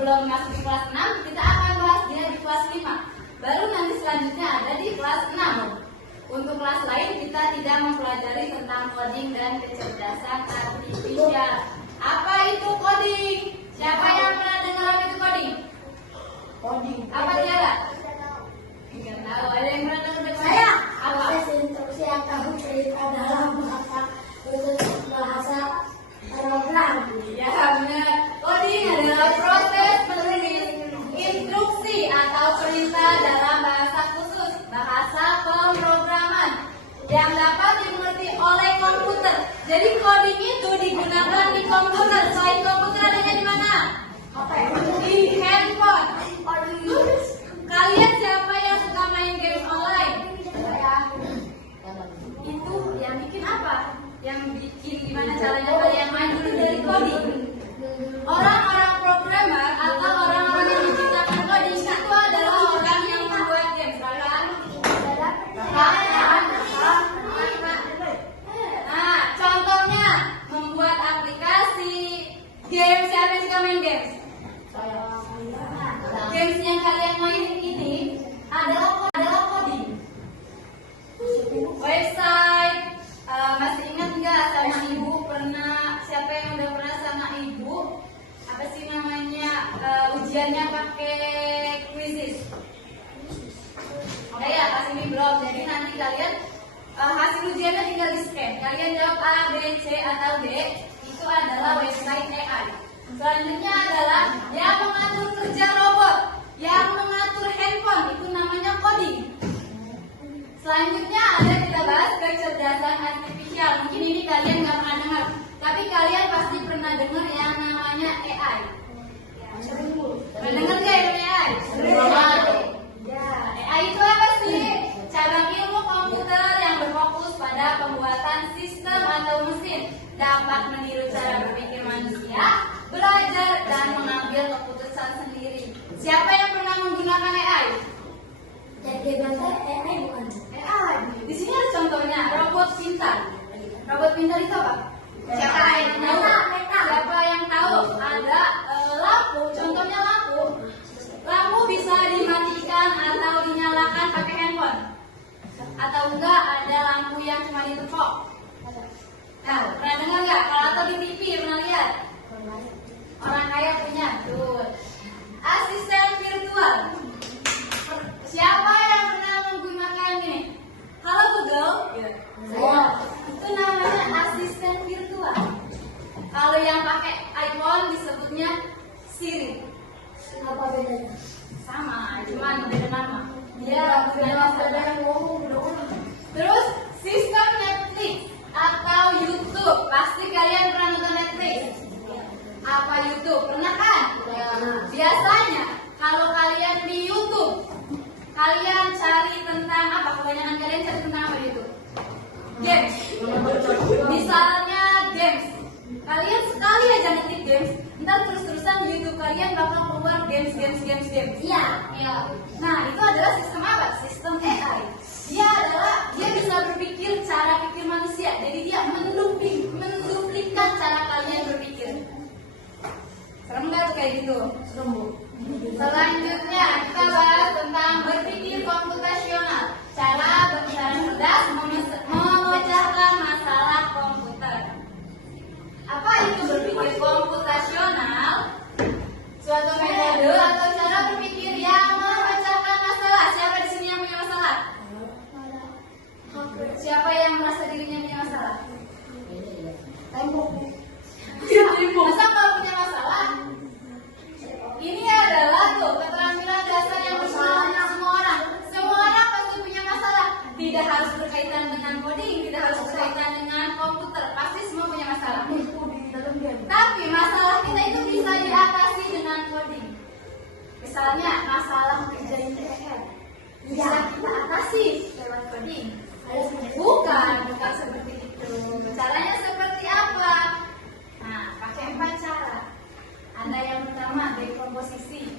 sebelum masuk di kelas 6, kita akan bahas dia di kelas 5. Baru nanti selanjutnya ada di kelas 6. Untuk kelas lain kita tidak mempelajari tentang coding dan kecerdasan artifisial. Apa itu coding? Siapa yang pernah dengar apa itu coding? Coding. Apa Tiara? Tidak tahu. Ada yang pernah dengar? Saya. Apa? Instruksi yang tahu cerita dalam bahasa program. Ya benar. Coding adalah proses menulis instruksi atau perintah dalam bahasa khusus, bahasa pemrograman yang dapat dimengerti oleh komputer. Jadi coding itu digunakan di komputer. Selain komputer adanya di mana? Di handphone. Kalian siapa yang suka main game online? Itu yang bikin apa? Yang bikin gimana caranya kalian main dulu dari coding. Orang-orang programmer atau orang-orang yang menciptakan coding itu adalah orang yang membuat game. Nah, contohnya membuat aplikasi, game. Siapa yang suka main games? Games yang kalian main ini adalah coding. Website, masih ingat nggak sama ibu pernah? Siapa yang udah pernah sama ibu? Apa sih namanya? Ujiannya pakai quizzes. Udah ya, pas ini belum. Jadi nanti kalian hasil ujiannya tinggal di scan. Kalian jawab A, B, C atau D. Itu adalah website AI. Selanjutnya adalah yang mengatur kerja robot, yang mengatur handphone. Itu namanya coding. Selanjutnya ada kita bahas kecerdasan artifisial. Mungkin ini kalian nggak pernah dengar, tapi kalian pasti pernah dengar yang namanya AI. Pernah dengar nggak yang namanya AI? Ya, AI itu apa sih? Cabang ilmu komputer yang berfokus pada pembuatan sistem atau mesin, dapat meniru cara berpikir manusia, belajar dan mengambil keputusan sendiri. Siapa yang pernah menggunakan AI? Jadi bahasa AI bukan? AI. Di sini ada contohnya robot pintar. Robot pintar itu apa? Siapa yang tahu? Siapa yang tahu? Ada lampu. Contohnya lampu. Lampu bisa dimatikan atau dinyalakan pakai handphone. Atau enggak ada lampu yang cuma ditepok. Nah, pernah dengar nggak? Kalau atau di TV pernah lihat? Orang kaya punya. Tuh. Asisten virtual. Siapa yang pernah menggunakan ini? Halo Google. Saya. Itu namanya asisten virtual. Kalau yang pakai iPhone disebutnya Siri. Apa bedanya? Sama, cuman beda nama. Dia gunanya sama. Terus sistem Netflix atau YouTube. Pasti kalian pernah nonton Netflix. Apa YouTube? Pernah kan? Biasanya kalau kalian di YouTube, kalian cari tentang apa? Kebanyakan kalian cari tentang apa di YouTube? Games. Misalnya games. Kalian sekali aja ngetik games, ntar terus-terusan di YouTube kalian bakal keluar games. Iya. Nah, itu adalah sistem apa? Sistem AI. Dia bisa berpikir cara pikir manusia. Jadi dia menduplikan cara kalian berpikir. Serem nggak tuh kayak gitu? Serem, Bu. Selanjutnya kita bahas tentang berpikir komputasional. Cara cerdas memecahkan masalah komputer. Apa itu berpikir komputasional? Suatu metode atau cara berpikir yang memecahkan masalah. Siapa di sini yang punya masalah? Siapa yang merasa dirinya punya masalah? Tembok. Masa nggak punya masalah? Ini adalah tuh keterampilan dasar yang berguna semua orang. Semua orang pasti punya masalah. Tidak harus berkaitan dengan coding, tidak harus berkaitan dengan komputer. Pasti semua punya masalah. Tapi masalah kita itu bisa diatasi dengan coding. Misalnya masalah mengerjain PR, bisa kita atasi lewat coding. Bukan seperti itu. Caranya seperti apa? Nah, pakai 4 cara. Ada yang pertama dekomposisi.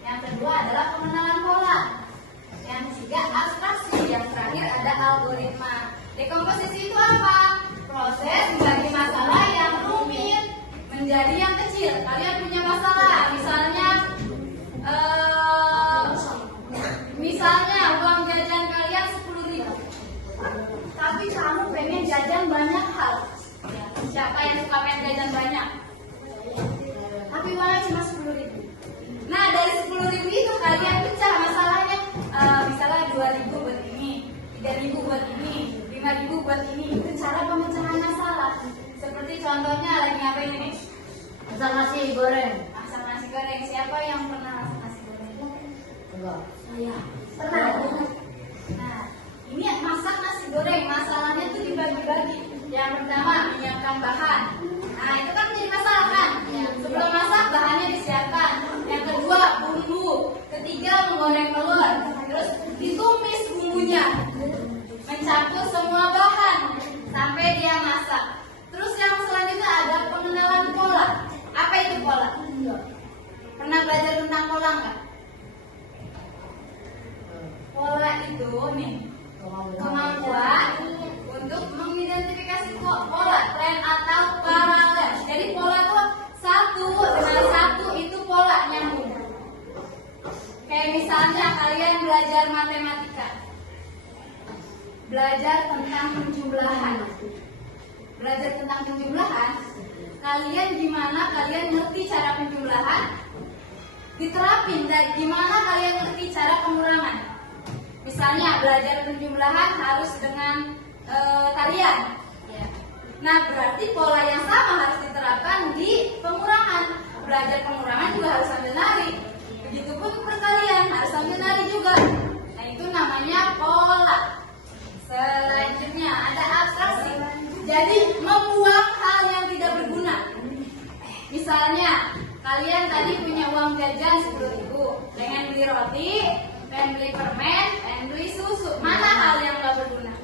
Yang kedua adalah pengenalan pola. Yang ketiga abstraksi. Yang terakhir ada algoritma. Dekomposisi itu apa? Proses membagi masalah yang rumit menjadi yang kecil. Kalian punya masalah, misalnya kalian pecah masalahnya, misalnya 2.000 buat ini, 3.000 buat ini, 5.000 buat ini. Itu cara pemecahan masalah. Seperti contohnya lagi ngapain ini? Masak nasi goreng. Masak nasi goreng. Siapa yang pernah masak nasi goreng? Enggak. Saya. Pernah. Nah, ini masak nasi goreng. Masalahnya tuh dibagi-bagi. Yang pertama menyiapkan bahan. Nah, itu kan menjadi masalah kan? Sebelum masak bahannya disiapkan. Yang kedua bumbu. Ketiga menggoreng telur. Terus ditumis bumbunya. Mencampur semua bahan sampai dia masak. Terus yang selanjutnya ada pengenalan pola. Apa itu pola? Pernah belajar tentang pola nggak? Pola itu nih kemampuan untuk mengidentifikasi pola, tren atau paralel. Jadi pola itu satu dengan satu itu pola nyambung. Kayak misalnya kalian belajar matematika, belajar tentang penjumlahan. Belajar tentang penjumlahan, kalian gimana kalian ngerti cara penjumlahan? Diterapin dan gimana kalian ngerti cara pengurangan? Misalnya belajar penjumlahan harus dengan kalian. Nah, berarti pola yang sama harus diterapkan di pengurangan. Belajar pengurangan juga harus sambil nari. Begitupun perkalian harus sambil nari juga. Nah, itu namanya pola. Selanjutnya ada abstraksi. Jadi membuang hal yang tidak berguna. Misalnya kalian tadi punya uang jajan 10.000, pengen beli roti, pengen beli permen, pengen beli susu. Mana hal yang gak berguna?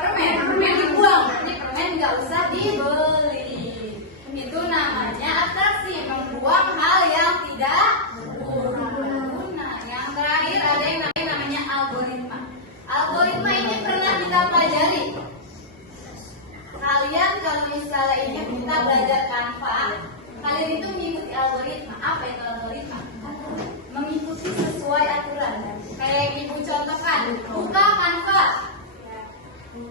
Permen dibuang. Jadi permen nggak usah dibeli. Itu namanya abstraksi, membuang hal yang tidak berguna. Yang terakhir ada yang namanya algoritma. Algoritma ini pernah kita pelajari. Kalian kalau misalnya ini kita belajar Canva, kalian itu mengikuti algoritma. Apa itu algoritma? Mengikuti sesuai aturan. Kayak yang ibu contohkan, buka Canva,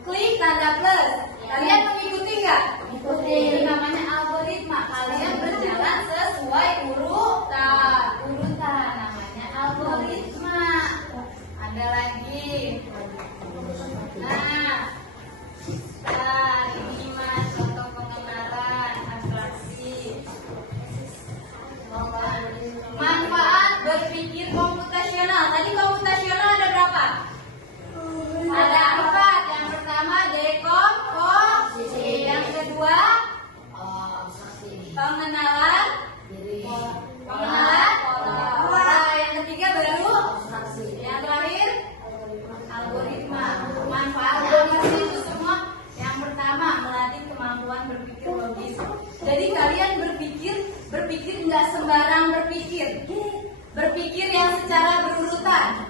klik tanda plus. Kalian mengikuti nggak? Mengikuti. Itu namanya algoritma. Kalian berjalan sesuai urutan. Urutan namanya algoritma. Ada lagi. Nah, ini mas contoh pengenalan abstraksi. Manfaat berpikir komputasional. Tadi komputasional ada berapa? Ada 4. Yang pertama dekomposisi. Yang kedua pengenalan. Pengenalan pola. Yang ketiga baru. Yang terakhir algoritma. Manfaat itu semua. Yang pertama melatih kemampuan berpikir logis. Jadi kalian berpikir nggak sembarang berpikir yang secara berurutan.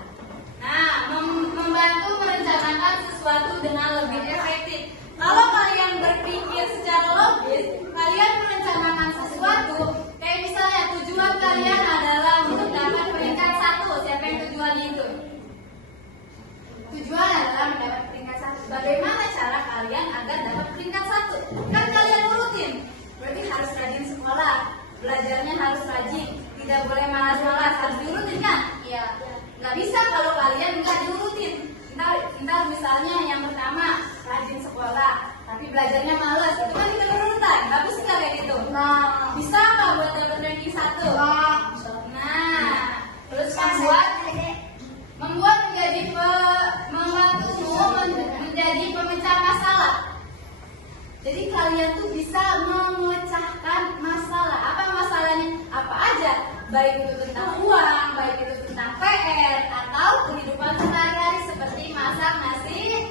Nah, membantu merencanakan sesuatu dengan lebih efektif. Kalau kalian berpikir secara logis, kalian merencanakan sesuatu. Kayak misalnya tujuan kalian adalah untuk dapat peringkat 1. Siapa yang tujuannya itu? Tujuan adalah mendapat peringkat 1. Bagaimana cara kalian agar dapat peringkat 1? Kan kalian urutin. Berarti harus rajin sekolah. Belajarnya harus rajin. Tidak boleh malas-malas. Harus diurutin kan? Iya. Nggak bisa kalau kalian nggak diurutin. Ntar misalnya yang pertama rajin sekolah, tapi belajarnya males. Itu kan tidak berurutan. Bagus nggak kayak gitu? Nah, Bisa nggak buat dapat ranking 1? Nah, terus membuat membantumu menjadi pemecah masalah. Jadi kalian tuh bisa memecahkan masalah. Apa masalahnya? Apa aja? Baik itu tentang uang, baik itu tentang PR atau kehidupan sehari-hari seperti masak nasi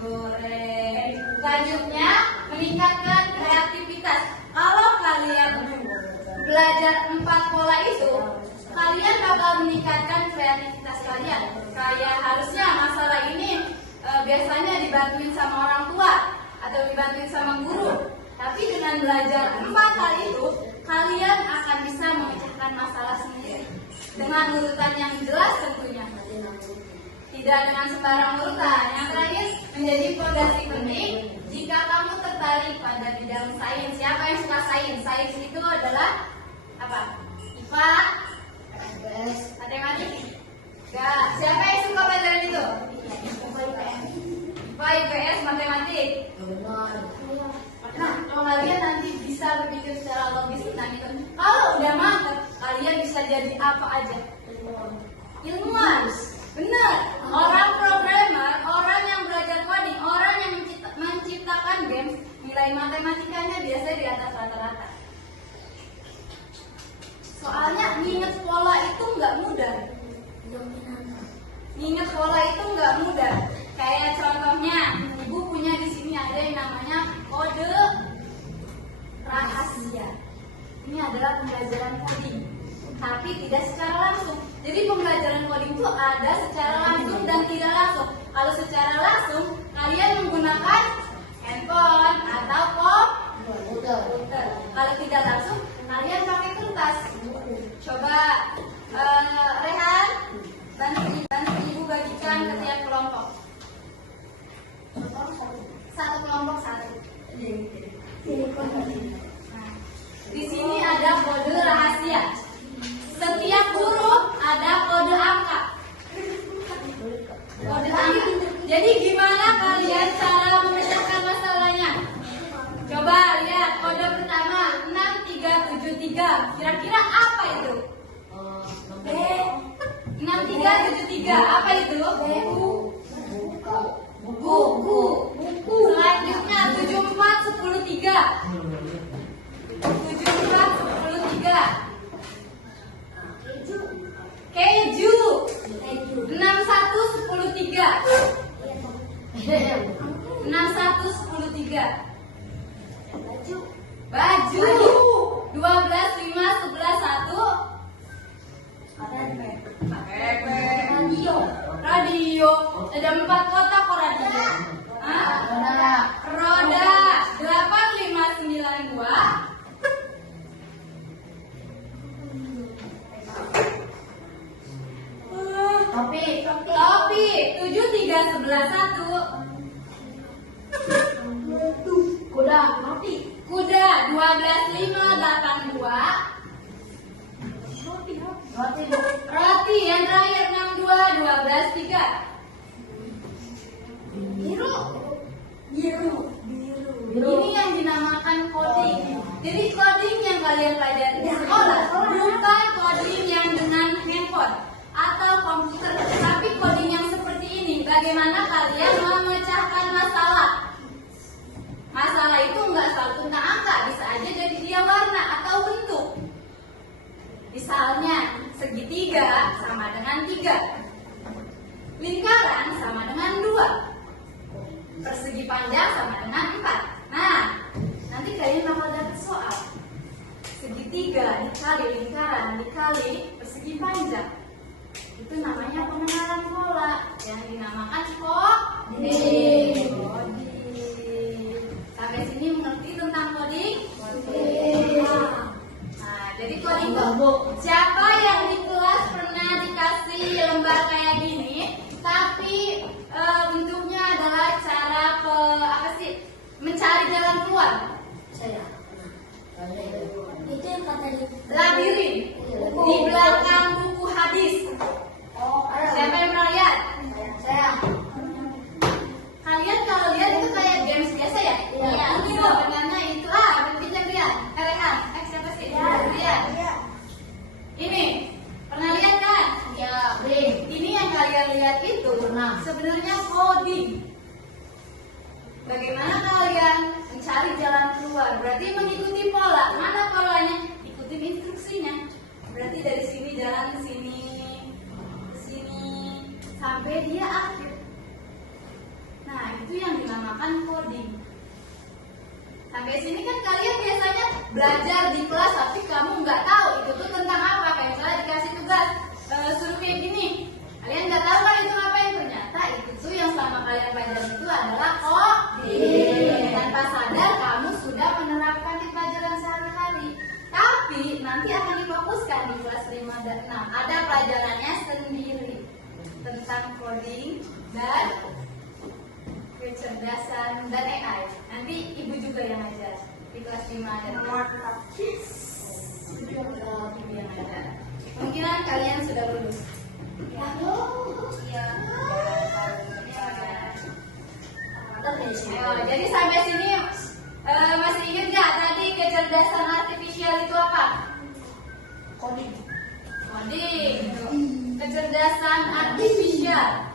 goreng. Selanjutnya meningkatkan kreativitas. Kalau kalian belajar 4 pola itu, kalian bakal meningkatkan kreativitas kalian. Kayak harusnya masalah ini biasanya dibantuin sama orang tua atau dibantuin sama guru. Tapi dengan belajar 4 hal itu, kalian akan bisa memecahkan masalah sendiri dengan urutan yang jelas tentunya. Tidak dengan sembarang urutan. Yang terakhir menjadi fondasi penting jika kamu tertarik pada bidang sains. Siapa yang suka sains? Sains itu adalah apa? Pak, IPS. matematik. Enggak. Siapa yang suka pelajaran itu? Pak, IPS, matematik. Benar. Nah, kalau kalian nanti bisa berpikir secara logis tentang itu, kalau udah mantep, kalian bisa jadi apa aja? Ilmuwan. Benar. Orang programmer, orang yang belajar coding, orang yang menciptakan games, nilai matematikanya biasanya di atas rata-rata. Soalnya nginget pola itu nggak mudah. Nginget pola itu nggak mudah. Kayak contohnya, ibu punya di sini ada yang namanya kode rahasia. Ini adalah pembelajaran coding, tapi tidak secara langsung. Jadi pembelajaran coding itu ada secara langsung dan tidak langsung. Kalau secara langsung, kalian menggunakan handphone atau komputer. Kalau tidak langsung, kalian pakai kertas. Coba Rehan, bantu ibu bagikan ke tiap kelompok. Satu kelompok satu. Nah, di sini ada kode rahasia. Setiap huruf ada kode angka. Kode angka. Jadi gimana kalian cara memecahkan masalahnya? Coba lihat kode pertama 6373. Kira-kira apa itu? 6373. Apa itu? Buku. Selanjutnya 7410-3. 7410-3. Keju. 6110-3. 6110-3. Baju. 12-5-11-1. Radio. Ada 4 kotak kok radio. Roda. 8592. Topi. 7311-1. Kuda. 12582. Roti yang terakhir 6212-3. Biru. Ini yang dinamakan coding. Jadi coding yang kalian pelajari di sekolah bukan coding yang dengan handphone atau komputer, tapi coding yang seperti ini. Bagaimana kalian memecahkan masalah? Masalah itu nggak selalu tentang angka, bisa aja jadi dia warna atau bentuk. Misalnya segitiga sama dengan 3, lingkaran sama dengan 2, persegi panjang sama dengan 4. Nah, nanti kalian bakal dapat soal. Segitiga dikali lingkaran dikali persegi panjang. Itu namanya pengenalan pola yang dinamakan coding. Sampai sini mengerti tentang coding? Nah, jadi coding itu siapa yang di kelas pernah dikasih lembar kayak gini, tapi bentuknya adalah cara mencari jalan keluar. Saya. Itu yang kata Labirin di belakang buku hadis. Siapa yang pernah lihat? Saya. Kalian kalau lihat itu kayak games biasa ya? Iya. Ini loh, benarnya itu bentuknya lihat. Rehan, siapa sih? Lihat. Ini pernah lihat kan? Ya. Ini yang kalian lihat itu Pernah. sebenarnya coding. Bagaimana kalian mencari jalan keluar? Berarti mengikuti pola. Mana polanya? Ikutin instruksinya. Berarti dari sini jalan ke sini, sampai dia akhir. Nah, itu yang dinamakan coding. Sampai sini kan kalian biasanya belajar di kelas, tapi kamu nggak tahu itu tuh tentang apa. Kayak misalnya dikasih tugas suruh kayak gini, kalian nggak tahu kan itu ngapain. Ternyata itu tuh yang selama kalian belajar itu adalah coding. Tanpa sadar kamu sudah menerapkan di pelajaran sehari-hari. Tapi nanti akan difokuskan di kelas 5 dan 6. Ada pelajarannya sendiri tentang coding dan kecerdasan dan AI. Nanti ibu juga yang ngajar di kelas 5 dan 6. Ibu yang ngajar. benar.